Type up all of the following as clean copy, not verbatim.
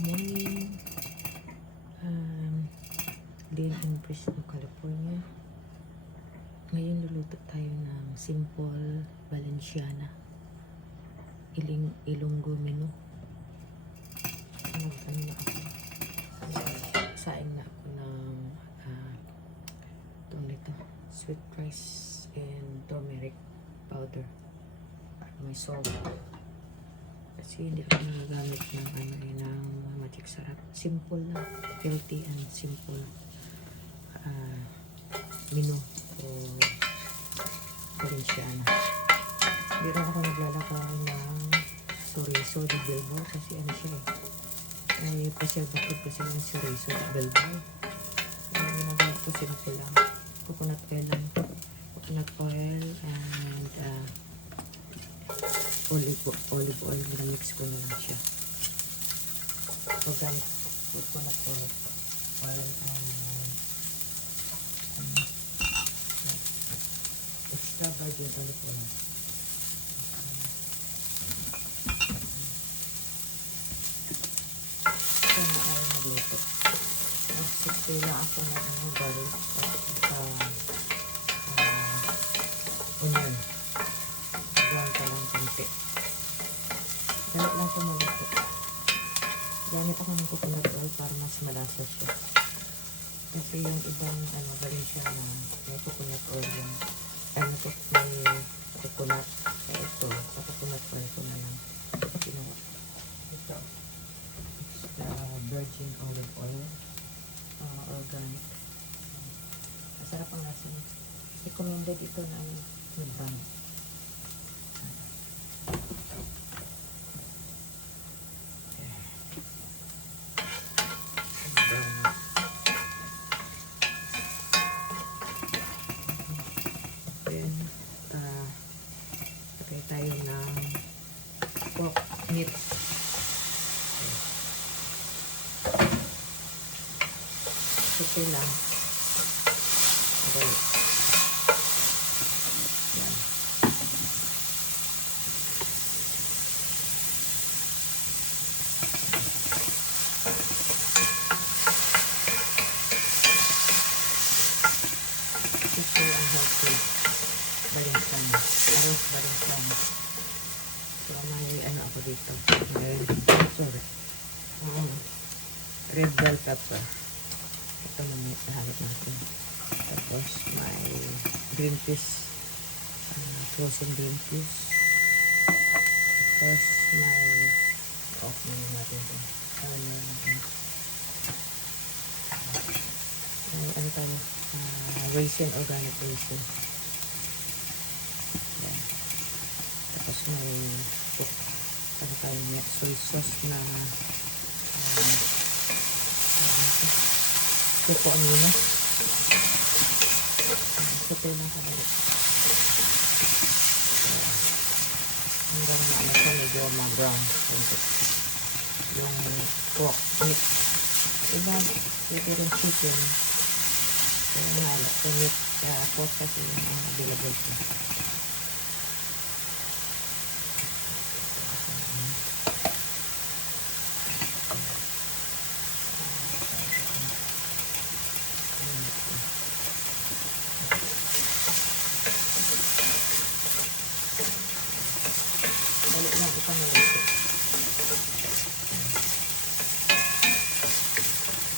morning. Din in Fresno, California. Ngayon luluto tayo ng simple Valenciana Ilonggo menu. Nagano na ako. Saing na ako ng nito, sweet rice and turmeric powder at may salt. Kasi hindi ako nagagamit ng magic sarap. Simple lang, healthy and simple menu for Valenciana. Hindi rin ako naglalakay ng chorizo de Bilbo kasi ano siya ay preservative kasi yung chorizo de Bilbo. Ang ginagawa ko simple lang. Coconut oil and olive oil. Ginamix ko na lang siya. Organic coconut oil and extra virgin olive oil. Ito na tayo magluto. Mag-60 lang ako ng garlic at onion. Brown ka lang konti. Ganit lang ito maluto. Ganit ako ng coconut oil para mas malasa siya. Kasi yung ibang Valenciana may coconut oil yung may coconut. Kaya ito, sa coconut oil ko na lang ginawa. Ito, it's the virgin olive oil, organic. Masarap ang lasa niya. Recommended ito na brand. Lagay tayo ng pork meat. Ito lang. Okay. Yan. Ito ang healthy Valenciana. Arroz Valenciana. So, may ako dito. Sorry. Red bell pepper. Ito na may hanap natin. Tapos may green peas. Frozen green peas. Tapos may off na natin ito. May tayo? Raisin, organic raisin. Tapos may soy sauce na Coco Amino. Ito lang kabalik. Hanggang na siya medyo ma-brown. Yung pork meat. Iba, ito rin chicken. Yung halap sa meat. Kaya pork kasi yung available ko. Balik lang ito malito.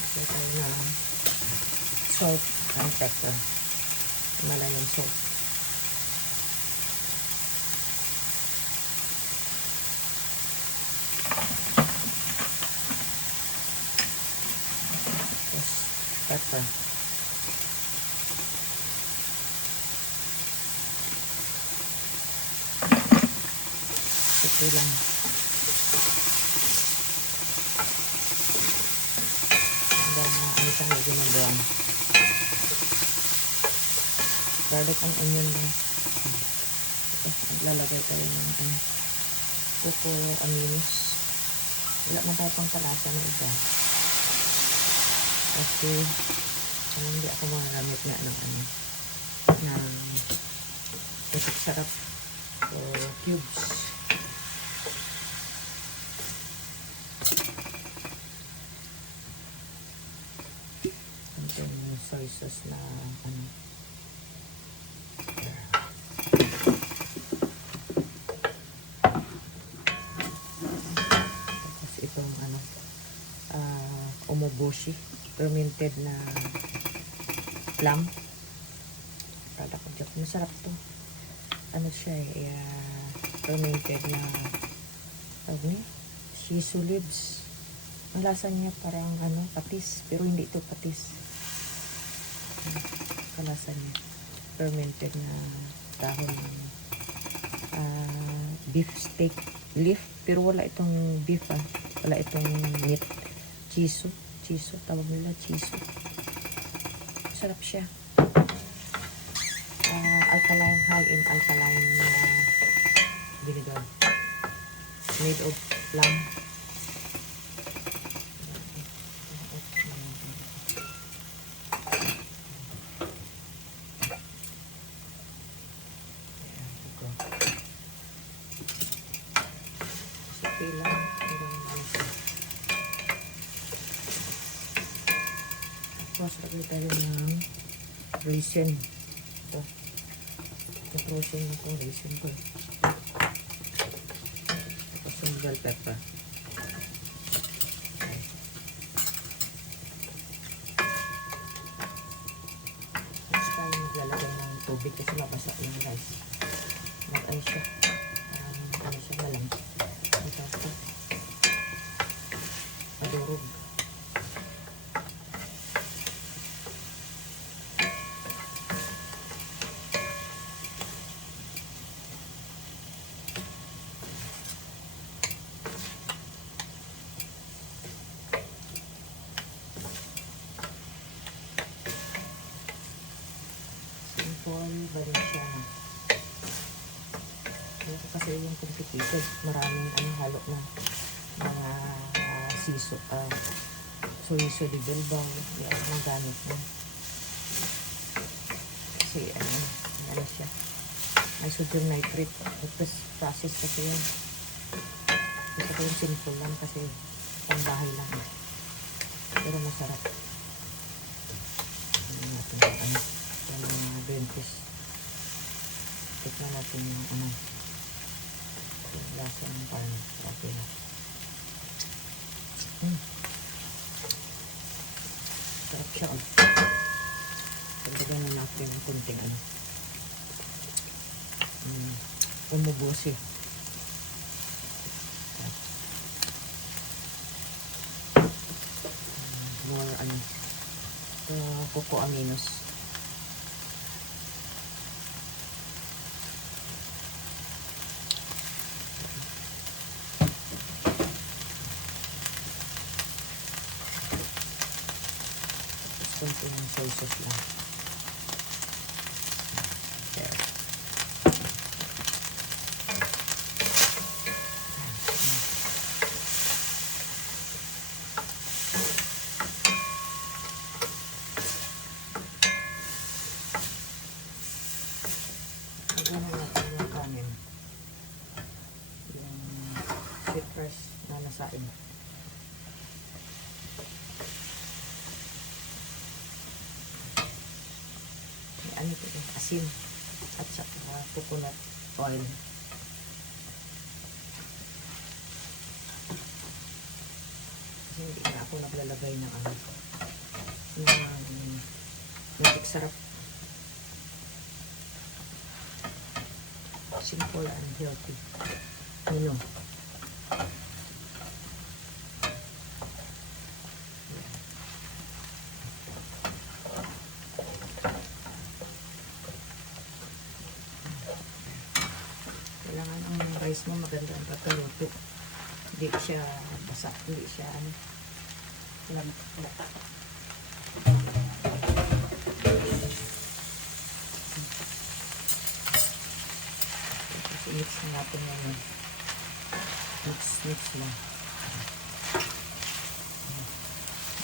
Ito tayo na salt and pepper. Malayang salt. Tapos pepper. Ito lang. Hanggang na siya medyo na-brown. Garlic and onion lang. Lalagay tayo ng Coco Aminos. Wala man tayo pang kalasa ng iba. Kasi hindi ako magagamit na ng magic sarap o cubes. soy sauce na ano. Tapos itong ano, omoboshi, fermented na plum. Kala ko dyan, masarap to. Ano siya fermented na tawag niya, shiso leaves. Ang lasa niya parang ano, patis, pero hindi ito patis. Kalasa niya, fermented na dahon ng beef steak leaf, pero wala itong beef wala itong meat. Chiso, tawag nila chiso. Sarap siya. Alkaline, high in alkaline vinegar made of plum. Okay lang. Tapos lagay tayo ng raisin. Ito. Frozen na itong raisin ko. Tapos yung bell pepper. Okay. Tapos tayo maglalagay ng tubig kasi mabasa yung rice. Mag-ano siya. Ano siya malang. Ito. Madurog. Ba rin siya. Kasi yung complicated, maraming halo na mga soy dilbang, yan ang gamit na. Kasi ano siya, may sodium nitrate, process kasi yun. Gusto ko yung simple lang kasi pangbahay lang, pero masarap. Ano natin yung mga dentist. Tignan natin yung yung lasa ng pan. Okay na. Sarap siya. Pagdagan na natin yung kunting umubusi. More cocoa aminos. Kunti ng soy sauce lang. Okay. Lagyan na natin yung kanin. Yung sweet rice na nasain. Ano ito? Asin at saka coconut oil. Kasi hindi na ako naglalagay ng magic sarap. Simple and healthy. Ano? Kailangan ang rice mo maganda ang pagkaluto. Hindi siya basa, hindi siya lata. Tapos mix na natin yung mix lang.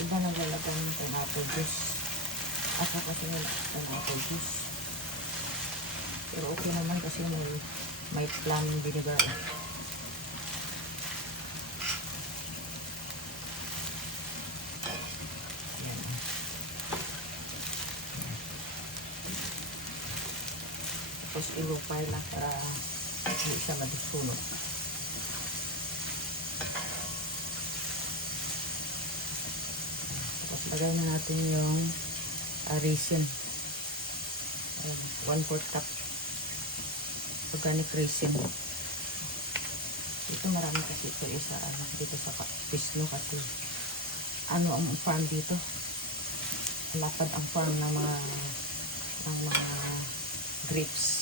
Iba naglalagay ng pineapple juice. Asa kasi nila pineapple juice. Pero okay naman kasi may plum vinegar. Yan. Tapos ilupay lang para hindi siya madusunod. Tapos lagay na natin yung raisin. 1/4 cup organic raisin. Ito marami kasi ito isa dito sa Pislo kasi ang farm dito. Lapad ang farm ng mga grapes.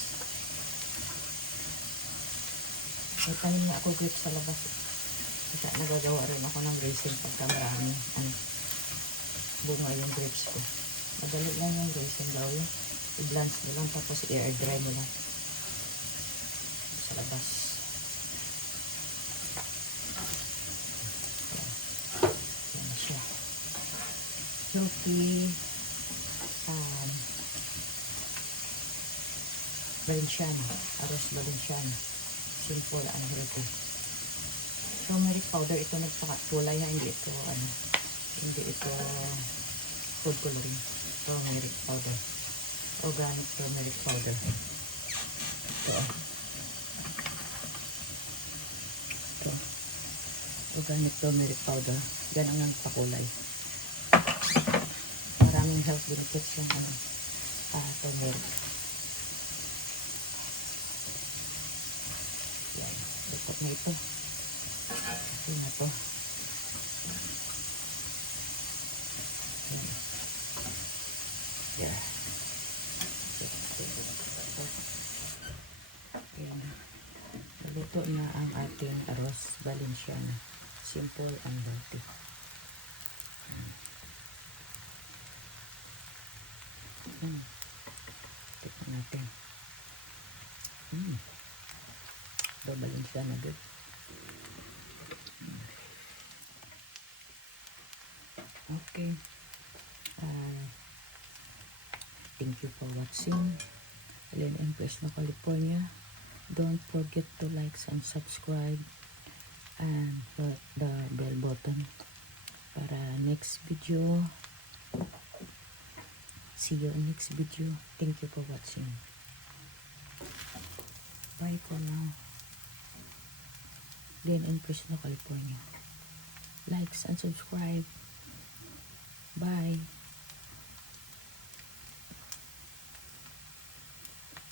May tanim na ako grapes sa labas. Kaya nagagawa rin ako ng raisin pagka marami bunga yung grapes ko. Madali lang yung raisin gawin. I-blanch mo lang tapos i-air dry mo lang sa labas. Yan na siya. Healthy Valenciana. Arroz Valenciana. Simple and healthy. Turmeric powder ito nagpakatulay hindi ito food coloring. Turmeric powder. Organic turmeric powder. Ito. Organic turmeric powder. Yan ang nagpakulay. Maraming health benefits yung turmeric. Yan. Lukot na ito. Ito na to. Yan. Yan. Yan. Naluto na ang ating arroz Valenciana. Simple and healthy. Tignan natin. Ito Valenciana good. Okay. Thank you for watching. Ellen M. Fresno, California. Don't forget to like and subscribe and hit the bell button para next video. See you in next video. Thank you for watching. Bye for now. Ellen M. Fresno, California. Likes and subscribe. Bye.